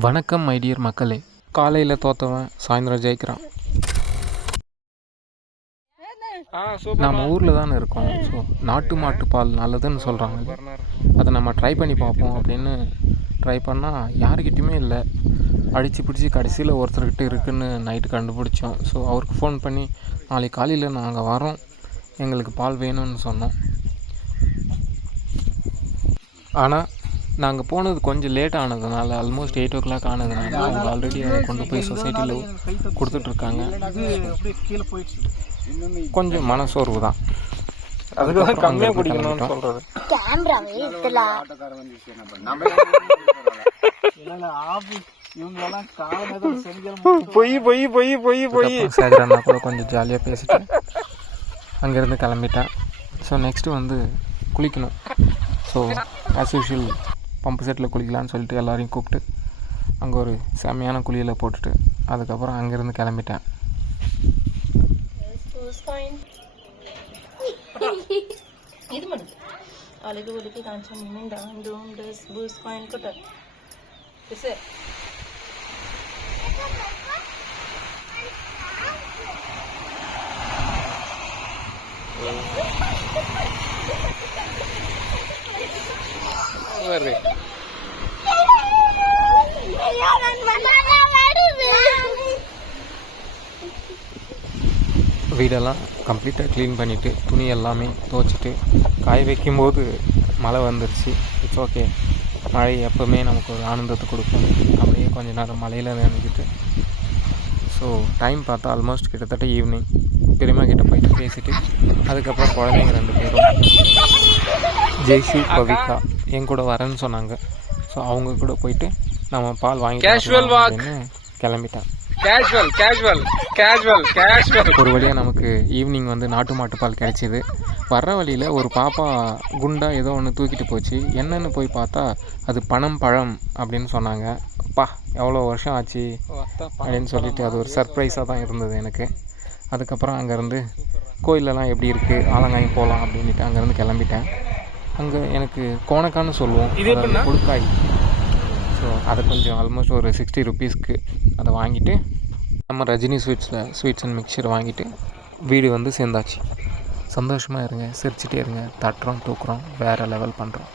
வணக்கம் my dear மக்களே. காலையில் தோற்றவன் சாயந்தரம் ஜெயிக்கிறான். நம்ம ஊரில் தானே இருக்கோம். ஸோ நாட்டு மாட்டு பால் நல்லதுன்னு சொல்கிறாங்க. அதை நம்ம ட்ரை பண்ணி பார்ப்போம் அப்படின்னு ட்ரை பண்ணால் யாருக்கிட்டையுமே இல்லை. அடித்து பிடிச்சி கடைசியில் ஒருத்தர்கிட்ட இருக்குதுன்னு நைட்டு கண்டுபிடிச்சோம். ஸோ அவருக்கு ஃபோன் பண்ணி நாளைக்கு காலையில் நாங்கள் வரோம், எங்களுக்கு பால் வேணும்னு சொன்னோம். ஆனால் நாங்கள் போனது கொஞ்சம் லேட் ஆனதுனால, ஆல்மோஸ்ட் 8 o'clock ஆனதுனால அவங்க ஆல்ரெடி அதை கொண்டு போய் சொசைட்டியில் கொடுத்துட்ருக்காங்க. கொஞ்சம் மனசோர்வு தான். அதுக்கு கம்மியாக பிடிக்கணும்னு சொல்கிறது. பொய் சேகரண்ணா கூட கொஞ்சம் ஜாலியாக பேசிட்டு அங்கேருந்து கிளம்பிட்டேன். ஸோ நெக்ஸ்ட்டு வந்து குளிக்கணும். ஸோ ஆஸ் யூஷுவல் பம்பு செட்டில் குளிக்கலான்னு சொல்லிட்டு எல்லோரையும் கூப்பிட்டு அங்கே ஒரு செம்மையான குளியலை போட்டுட்டு அதுக்கப்புறம் அங்கேருந்து கிளம்பிட்டேன். வீடெல்லாம் கம்ப்ளீட்டாக க்ளீன் பண்ணிவிட்டு துணி எல்லாமே துவைச்சிட்டு காய வைக்கும்போது மழை வந்துருச்சு. இட்ஸ் ஓகே, மழை எப்போவுமே நமக்கு ஒரு ஆனந்தத்தை கொடுக்கும். அப்படியே கொஞ்சம் நேரம் மழையில் நினைக்கிட்டு ஸோ டைம் பார்த்தா ஆல்மோஸ்ட் கிட்டத்தட்ட ஈவினிங். பெரியம்மா கிட்டே போயிட்டு பேசிவிட்டு அதுக்கப்புறம் குழந்தைங்க 2 பேரும் ஜெய்ஷு பவிகா என் கூட வரேன்னு சொன்னாங்க. ஸோ அவங்க கூட போயிட்டு நம்ம பால் வாங்கி கிளம்பிட்டேன். ஒரு வழியாக நமக்கு ஈவினிங் வந்து நாட்டு மாட்டு பால் கிடச்சிது. வர்ற வழியில் ஒரு பாப்பா குண்டா ஏதோ ஒன்று தூக்கிட்டு போச்சு. என்னென்னு போய் பார்த்தா அது பழம் அப்படின்னு சொன்னாங்க. அப்பா எவ்வளோ வருஷம் ஆச்சு அப்படின்னு சொல்லிட்டு அது ஒரு சர்ப்ரைஸாக தான் இருந்தது எனக்கு. அதுக்கப்புறம் அங்கேருந்து கோயிலெல்லாம் எப்படி இருக்குது, ஆலங்காயம் போகலாம் அப்படின்ட்டு அங்கேருந்து கிளம்பிட்டேன். அங்கே எனக்கு கோணக்கான்னு சொல்லுவோம், கொடுக்காய். ஸோ அதை கொஞ்சம் ஆல்மோஸ்ட் ஒரு 60 rupeesக்கு அதை வாங்கிட்டு நம்ம ரஜினி ஸ்வீட்ஸ் அண்ட் மிக்சர் வாங்கிட்டு வீடு வந்து சேர்ந்தாச்சு. சந்தோஷமாக இருங்க, சிரிச்சிட்டே இருங்க, தட்டுறோம் தூக்குறோம், வேறு லெவல் பண்ணுறோம்.